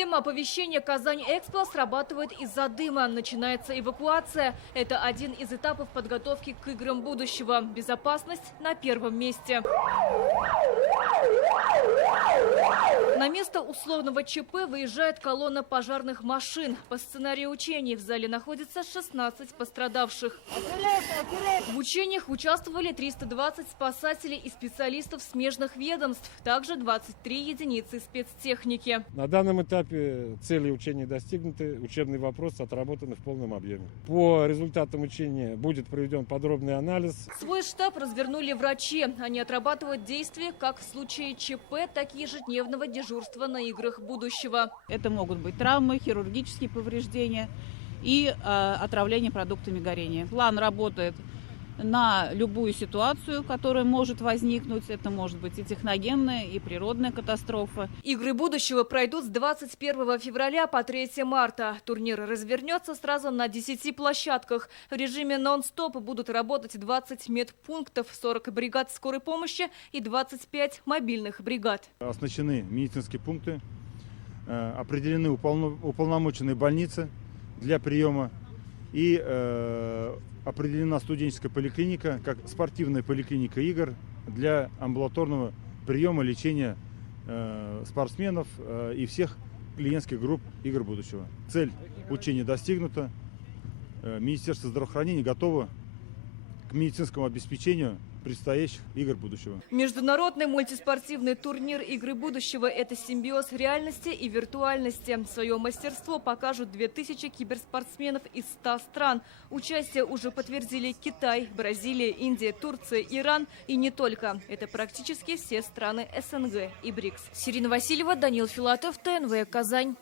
Система оповещения «Казань-Экспо» срабатывает из-за дыма. Начинается эвакуация. Это один из этапов подготовки к играм будущего. Безопасность на первом месте. На место условного ЧП выезжает колонна пожарных машин. По сценарию учений в зале находится 16 пострадавших. В учениях участвовали 320 спасателей и специалистов смежных ведомств. Также 23 единицы спецтехники. На данном этапе цели учений достигнуты, учебный вопрос отработан в полном объеме. По результатам учения будет проведен подробный анализ. Свой штаб развернули врачи. Они отрабатывают действия как в случае ЧП, так и ежедневного дежурства на играх будущего. Это могут быть травмы, хирургические повреждения и отравление продуктами горения. План работает на любую ситуацию, которая может возникнуть. Это может быть и техногенная, и природная катастрофа. Игры будущего пройдут с 21 февраля по 3 марта. Турнир развернется сразу на 10 площадках. В режиме нон-стоп будут работать 20 медпунктов, 40 бригад скорой помощи и 25 мобильных бригад. Оснащены медицинские пункты, определены уполномоченные больницы для приема и определена студенческая поликлиника как спортивная поликлиника игр для амбулаторного приема лечения спортсменов и всех клиентских групп игр будущего. Цель учения достигнута. Министерство здравоохранения готово к медицинскому обеспечению предстоящих игр будущего. Международный мультиспортивный турнир «Игры будущего» – это симбиоз реальности и виртуальности. Свое мастерство покажут 2000 киберспортсменов из 100 стран. Участие уже подтвердили Китай, Бразилия, Индия, Турция, Иран и не только. Это практически все страны СНГ и БРИКС. Сирина Васильева, Данил Филатов, ТНВ, Казань.